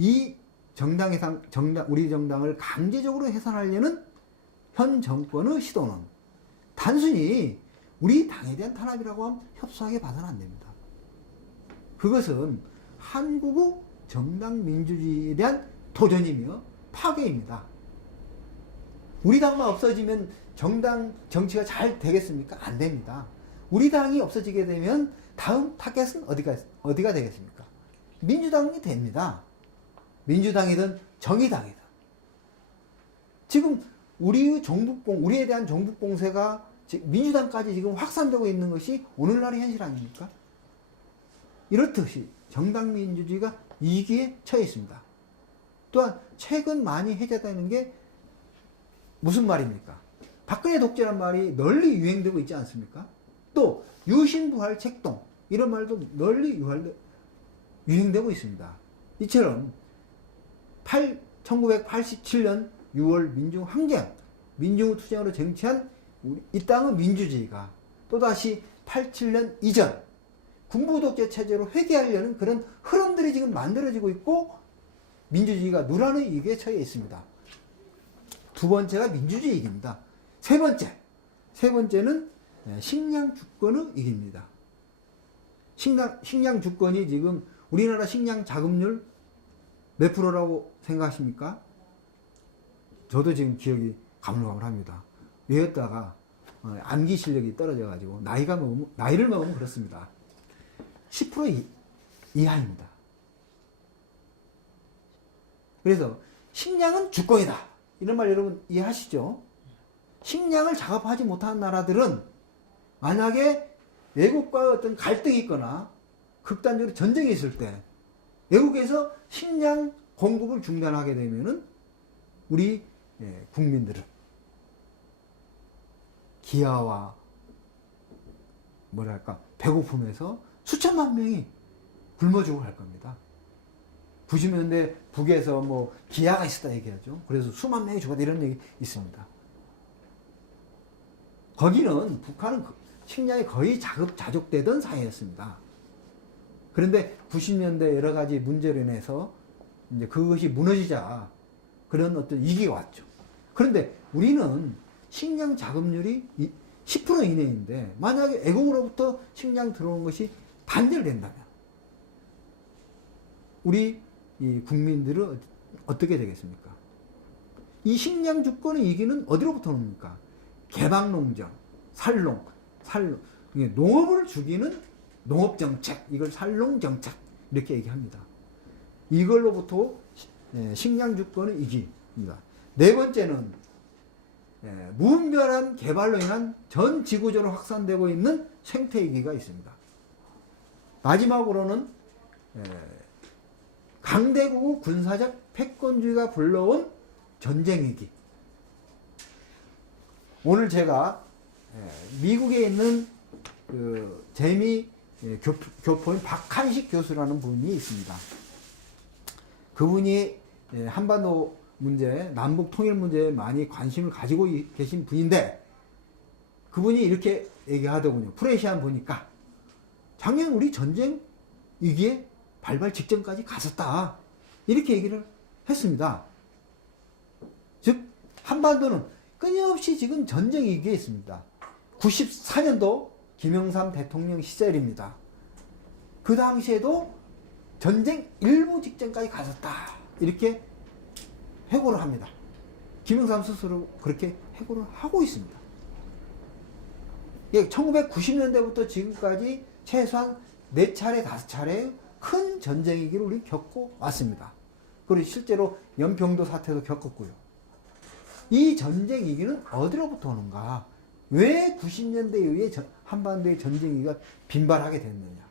이 우리 정당을 강제적으로 해산하려는 현 정권의 시도는 단순히 우리 당에 대한 탄압이라고 하면 협소하게 봐서는 안 됩니다. 그것은 한국의 정당 민주주의에 대한 도전이며 파괴입니다. 우리 당만 없어지면 정당 정치가 잘 되겠습니까? 안 됩니다. 우리 당이 없어지게 되면 다음 타겟은 어디가 되겠습니까? 민주당이 됩니다. 민주당이든 정의당이든. 지금 우리에 대한 종북 공세가 민주당까지 지금 확산되고 있는 것이 오늘날의 현실 아닙니까? 이렇듯이 정당 민주주의가 위기에 처해 있습니다. 또한 최근 많이 해제되는 게 무슨 말입니까? 박근혜 독재란 말이 널리 유행되고 있지 않습니까? 또 유신부활 책동 이런 말도 널리 유행되고 있습니다. 이처럼 1987년 6월 민중항쟁, 민중투쟁으로 쟁취한 이 땅의 민주주의가 또다시 87년 이전 군부독재 체제로 회귀하려는 그런 흐름들이 지금 만들어지고 있고 민주주의가 누란의 위기에 처해 있습니다. 두 번째가 민주주의 위기입니다. 세 번째는 식량 주권의 위기입니다. 식량 주권이 지금 우리나라 식량 자급률 몇 프로라고 생각하십니까? 저도 지금 기억이 가물가물합니다. 외웠다가 암기 실력이 떨어져가지고 나이를 먹으면 그렇습니다. 10% 이하입니다. 그래서 식량은 주권이다. 이런 말 여러분 이해하시죠? 식량을 작업하지 못하는 나라들은 만약에 외국과 어떤 갈등이 있거나 극단적으로 전쟁이 있을 때 외국에서 식량 공급을 중단하게 되면은 우리 국민들은 기아와 배고픔에서 수천만 명이 굶어 죽어갈 겁니다. 90년대 북에서 뭐 기아가 있었다 얘기하죠. 그래서 수만 명이 죽었다 이런 얘기 있습니다. 거기는 북한은 식량이 거의 자족되던 사회였습니다. 그런데 90년대 여러 가지 문제로 인해서 이제 그것이 무너지자 그런 어떤 위기가 왔죠. 그런데 우리는 식량 자급률이 10% 이내인데 만약에 외국으로부터 식량 들어오는 것이 단절된다면 우리 이 국민들은 어떻게 되겠습니까? 이 식량 주권의 위기는 어디로부터 옵니까? 개방농장, 살롱, 농업을 죽이는 농업정책, 이걸 살롱정책 이렇게 얘기합니다. 이걸로부터 식량 주권의 위기입니다. 네 번째는 무분별한 개발로 인한 전 지구적으로 확산되고 있는 생태 위기가 있습니다. 마지막으로는 강대국의 군사적 패권주의가 불러온 전쟁 위기. 오늘 제가 미국에 있는 그 재미 교포인 박한식 교수라는 분이 있습니다. 그분이 한반도 문제, 남북 통일 문제에 많이 관심을 가지고 계신 분인데 그분이 이렇게 얘기하더군요. 프레시안 보니까 작년 우리 전쟁 위기에 발발 직전까지 갔었다. 이렇게 얘기를 했습니다. 즉 한반도는 끊임없이 지금 전쟁 위기에 있습니다. 94년도 김영삼 대통령 시절입니다. 그 당시에도 전쟁 일부 직전까지 갔었다. 이렇게 해고를 합니다. 김영삼 스스로 그렇게 해고를 하고 있습니다. 1990년대부터 지금까지 최소한 4차례, 5차례 큰 전쟁 위기를 우리 겪고 왔습니다. 그리고 실제로 연평도 사태도 겪었고요. 이 전쟁 위기는 어디로부터 오는가? 왜 90년대 이후에 한반도의 전쟁 위기가 빈발하게 됐느냐?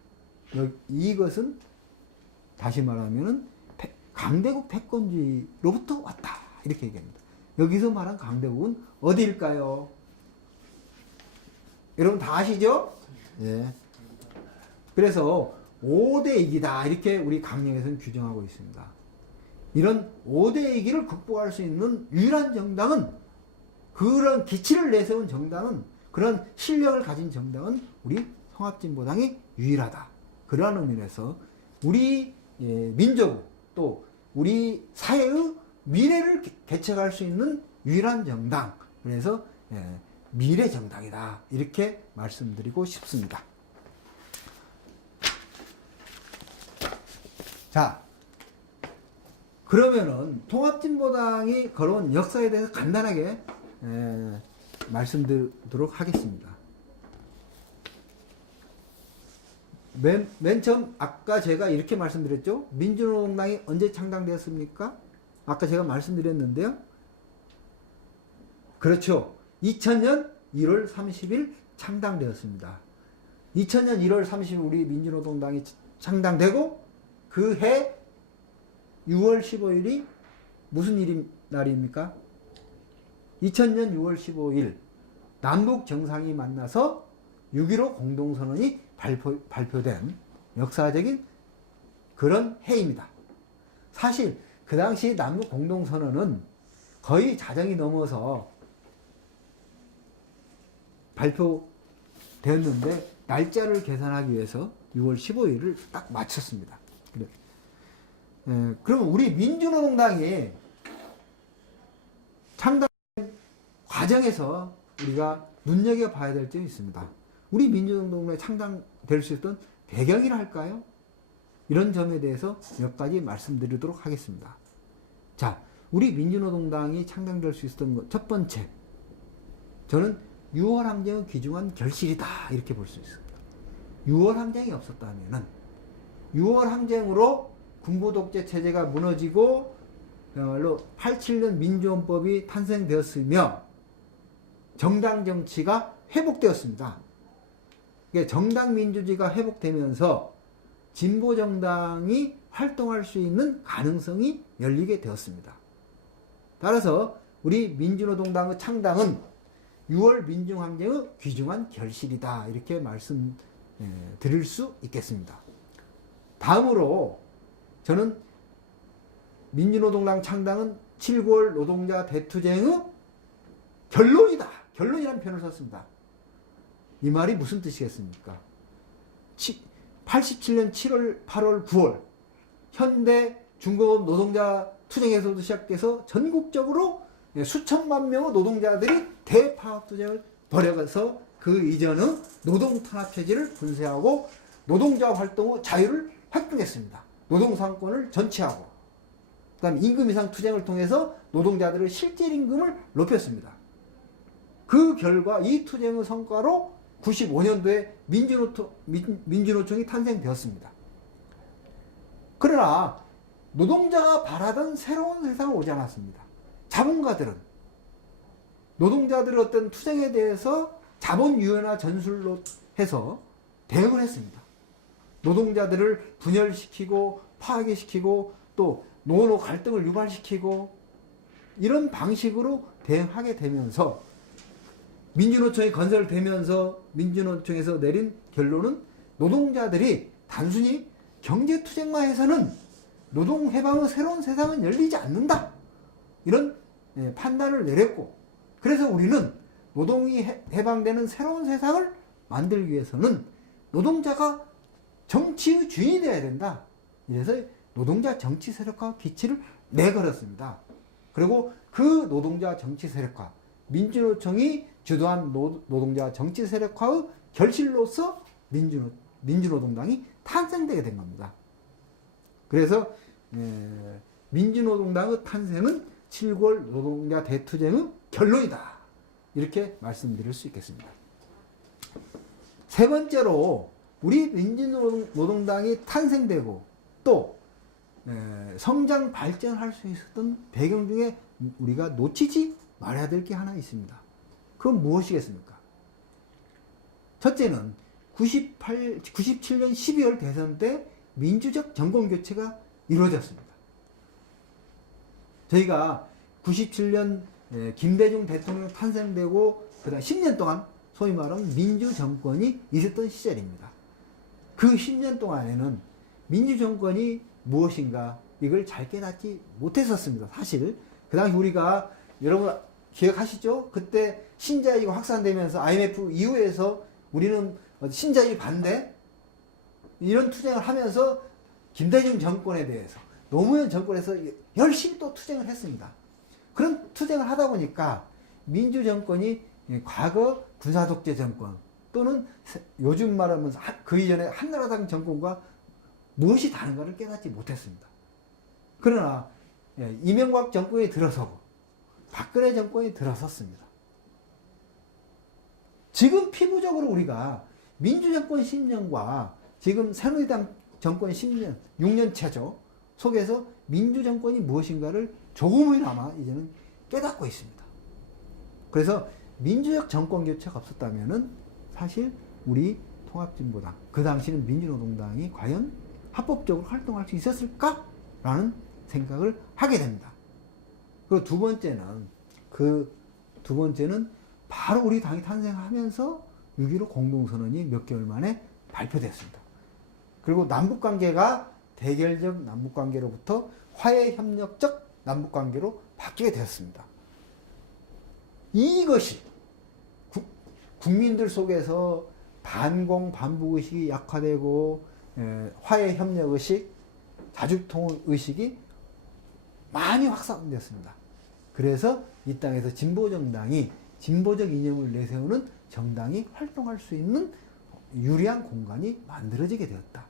이것은 다시 말하면 강대국 패권주의로부터 왔다. 이렇게 얘기합니다. 여기서 말한 강대국은 어디일까요? 여러분 다 아시죠? 예. 그래서 5대 위기다. 이렇게 우리 강령에서는 규정하고 있습니다. 이런 5대 위기를 극복할 수 있는 유일한 정당은 그런 기치를 내세운 정당은 그런 실력을 가진 정당은 우리 통합진보당이 유일하다. 그러한 의미에서 우리 민족 또 우리 사회의 미래를 개척할 수 있는 유일한 정당. 그래서 미래 정당이다. 이렇게 말씀드리고 싶습니다. 자, 그러면은 통합진보당이 걸어온 역사에 대해서 간단하게 말씀드리도록 하겠습니다. 맨 처음 아까 제가 이렇게 말씀드렸죠. 민주노동당이 언제 창당되었습니까? 아까 제가 말씀드렸는데요. 그렇죠. 2000년 1월 30일 창당되었습니다. 2000년 1월 30일 우리 민주노동당이 창당되고 그 해 6월 15일이 무슨 날입니까? 2000년 6월 15일 남북 정상이 만나서 6.15 공동선언이 발표된 역사적인 그런 해입니다. 사실 그 당시 남북 공동선언은 거의 자정이 넘어서 발표되었는데 날짜를 계산하기 위해서 6월 15일을 딱 맞췄습니다. 그래. 그러면 우리 민주노동당이 창당 과정에서 우리가 눈여겨봐야 될 점이 있습니다. 우리 민주노동당이 창당될 수 있던 배경이라 할까요? 이런 점에 대해서 몇 가지 말씀드리도록 하겠습니다. 자, 우리 민주노동당이 창당될 수 있었던 것, 첫 번째, 저는 6월 항쟁의 귀중한 결실이다 이렇게 볼 수 있습니다. 6월 항쟁이 없었다면은 6월 항쟁으로 군부 독재 체제가 무너지고 그야말로 87년 민주헌법이 탄생되었으며 정당 정치가 회복되었습니다. 그러니까 정당 민주주의가 회복되면서 진보 정당이 활동할 수 있는 가능성이 열리게 되었습니다. 따라서 우리 민주노동당의 창당은 6월 민중항쟁의 귀중한 결실이다 이렇게 말씀드릴 수 있겠습니다. 다음으로 저는 민주노동당 창당은 7.9월 노동자 대투쟁의 결론이다. 결론이라는 표현을 썼습니다. 이 말이 무슨 뜻이겠습니까? 87년 7월, 8월, 9월 현대 중공업 노동자 투쟁에서도 시작돼서 전국적으로 수천만 명의 노동자들이 대파업투쟁을 벌여서 그 이전의 노동탄압체제를 분쇄하고 노동자 활동의 자유를 획득했습니다. 노동상권을 전취하고 그 다음에 임금 이상 투쟁을 통해서 노동자들의 실질 임금을 높였습니다. 그 결과 이 투쟁의 성과로 95년도에 민주노총이 탄생되었습니다. 그러나 노동자가 바라던 새로운 세상은 오지 않았습니다. 자본가들은 노동자들의 어떤 투쟁에 대해서 자본유연화 전술로 해서 대응을 했습니다. 노동자들을 분열시키고 파괴시키고 또 노노 갈등을 유발시키고 이런 방식으로 대응하게 되면서 민주노총이 건설되면서 민주노총에서 내린 결론은 노동자들이 단순히 경제투쟁만 해서는 노동해방의 새로운 세상은 열리지 않는다. 이런 판단을 내렸고 그래서 우리는 노동이 해방되는 새로운 세상을 만들기 위해서는 노동자가 정치의 주인이 되어야 된다. 이래서 노동자 정치 세력화 기치를 내걸었습니다. 그리고 그 노동자 정치 세력화, 민주노총이 주도한 노동자 정치 세력화의 결실로서 민주노동당이 탄생되게 된 겁니다. 그래서 민주노동당의 탄생은 7.9월 노동자 대투쟁의 결론이다. 이렇게 말씀드릴 수 있겠습니다. 세 번째로 우리 민주노동당이 탄생되고 또 성장 발전할 수 있었던 배경 중에 우리가 놓치지 말아야 될 게 하나 있습니다. 그건 무엇이겠습니까? 첫째는 97년 12월 대선 때 민주적 정권교체가 이루어졌습니다. 저희가 97년 김대중 대통령 탄생되고 그다음 10년 동안 소위 말하면 민주정권이 있었던 시절입니다. 그 10년 동안에는 민주정권이 무엇인가 이걸 잘 깨닫지 못했었습니다. 사실 그 당시 우리가 여러분 기억하시죠? 그때 신자유가 확산되면서 IMF 이후에서 우리는 신자유의 반대 이런 투쟁을 하면서 김대중 정권에 대해서 노무현 정권에서 열심히 또 투쟁을 했습니다. 그런 투쟁을 하다 보니까 민주정권이 과거 군사독재 정권 또는 요즘 말하면 그 이전에 한나라당 정권과 무엇이 다른가를 깨닫지 못했습니다. 그러나 이명박 정권이 들어서고 박근혜 정권이 들어섰습니다. 지금 피부적으로 우리가 민주정권 10년과 지금 새누리당 정권 10년, 6년차죠. 속에서 민주정권이 무엇인가를 조금이나마 이제는 깨닫고 있습니다. 그래서 민주적 정권 교체가 없었다면은 사실 우리 통합진보당, 그 당시는 민주노동당이 과연 합법적으로 활동할 수 있었을까라는 생각을 하게 됩니다. 그리고 두 번째는 바로 우리 당이 탄생하면서 6.15 공동선언이 몇 개월 만에 발표됐습니다. 그리고 남북관계가 대결적 남북관계로부터 화해협력적 남북관계로 바뀌게 되었습니다. 이것이 국민들 속에서 반공 반북의식이 약화되고 화해협력의식, 자주통일의식이 많이 확산되었습니다. 그래서 이 땅에서 진보정당이 진보적 이념을 내세우는 정당이 활동할 수 있는 유리한 공간이 만들어지게 되었다.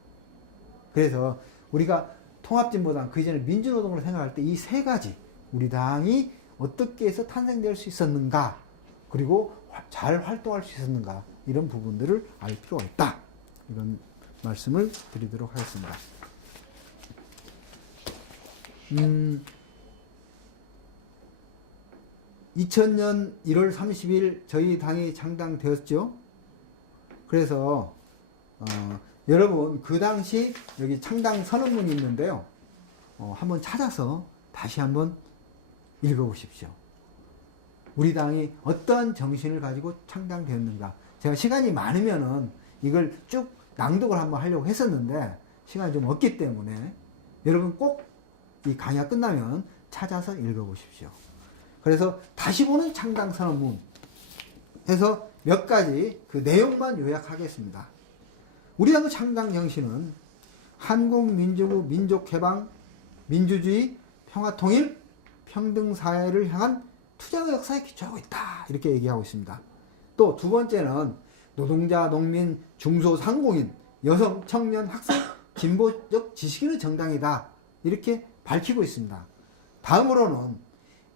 그래서 우리가 통합진보당, 그 이전에 민주노동을 생각할 때 이 세 가지 우리 당이 어떻게 해서 탄생될 수 있었는가, 그리고 잘 활동할 수 있었는가, 이런 부분들을 알 필요가 있다. 이런 말씀을 드리도록 하겠습니다. 2000년 1월 30일 저희 당이 창당되었죠. 그래서 여러분 그 당시 여기 창당 선언문이 있는데요. 한번 찾아서 다시 한번 읽어보십시오. 우리 당이 어떤 정신을 가지고 창당되었는가. 제가 시간이 많으면은 이걸 쭉 낭독을 한번 하려고 했었는데 시간이 좀 없기 때문에 여러분 꼭 이 강의가 끝나면 찾아서 읽어보십시오. 그래서 다시 보는 창당 선언문 해서 몇 가지 그 내용만 요약하겠습니다. 우리 당의 창당 정신은 한국민주구 민족해방, 민주주의, 평화통일, 평등사회를 향한 투쟁의 역사에 기초하고 있다. 이렇게 얘기하고 있습니다. 또 두 번째는 노동자, 농민, 중소상공인, 여성, 청년, 학생, 진보적 지식인의 정당이다. 이렇게 밝히고 있습니다. 다음으로는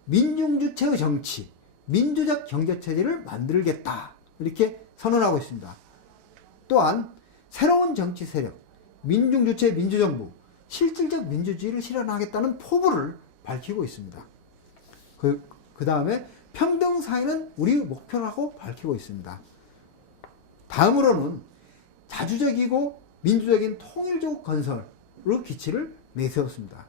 민중주체의 정치, 민주적 경제체제를 만들겠다. 이렇게 선언하고 있습니다. 또한 새로운 정치 세력, 민중주체 민주정부, 실질적 민주주의를 실현하겠다는 포부를 밝히고 있습니다. 그 다음에 평등사회는 우리의 목표라고 밝히고 있습니다. 다음으로는 자주적이고 민주적인 통일적 건설로 기치를 내세웠습니다.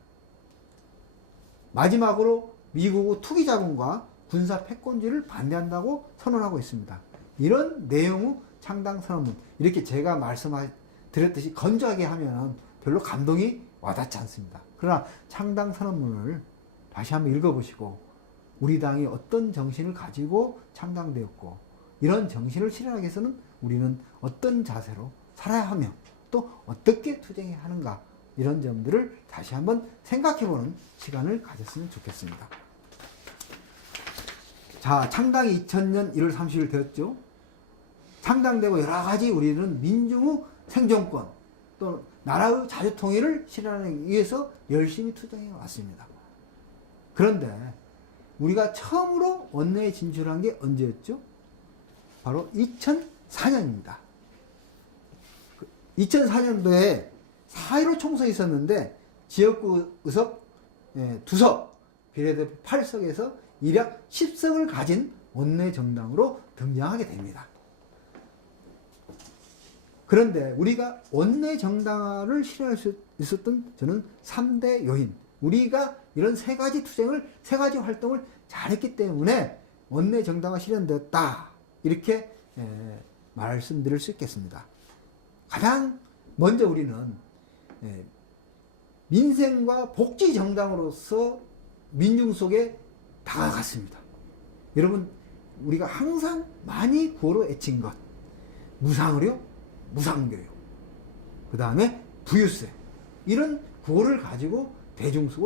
마지막으로 미국의 투기 자본과 군사 패권주의를 반대한다고 선언하고 있습니다. 이런 내용의 창당 선언문, 이렇게 제가 말씀드렸듯이 건조하게 하면 별로 감동이 와닿지 않습니다. 그러나 창당 선언문을 다시 한번 읽어보시고 우리 당이 어떤 정신을 가지고 창당되었고 이런 정신을 실현하기 위해서는 우리는 어떤 자세로 살아야 하며 또 어떻게 투쟁해야 하는가, 이런 점들을 다시 한번 생각해보는 시간을 가졌으면 좋겠습니다. 자, 창당이 2000년 1월 30일 되었죠. 창당되고 여러가지 우리는 민중의 생존권 또 나라의 자주통일을 실현하기 위해서 열심히 투쟁해 왔습니다. 그런데 우리가 처음으로 원내에 진출한 게 언제였죠? 바로 2004년입니다. 2004년도에 4.15 총선이 있었는데 지역구 의석 2석, 비례대표 8석에서 일약 10석을 가진 원내 정당으로 등장하게 됩니다. 그런데 우리가 원내 정당화를 실현할 수 있었던 저는 3대 요인, 우리가 이런 세 가지 투쟁을, 세 가지 활동을 잘했기 때문에 원내 정당화 실현되었다. 이렇게 말씀드릴 수 있겠습니다. 가장 먼저 우리는 민생과 복지 정당으로서 민중 속에 다가갔습니다. 여러분, 우리가 항상 많이 구호로 애친 것, 무상의료, 무상교육, 그 다음에 부유세, 이런 구호를 가지고 대중수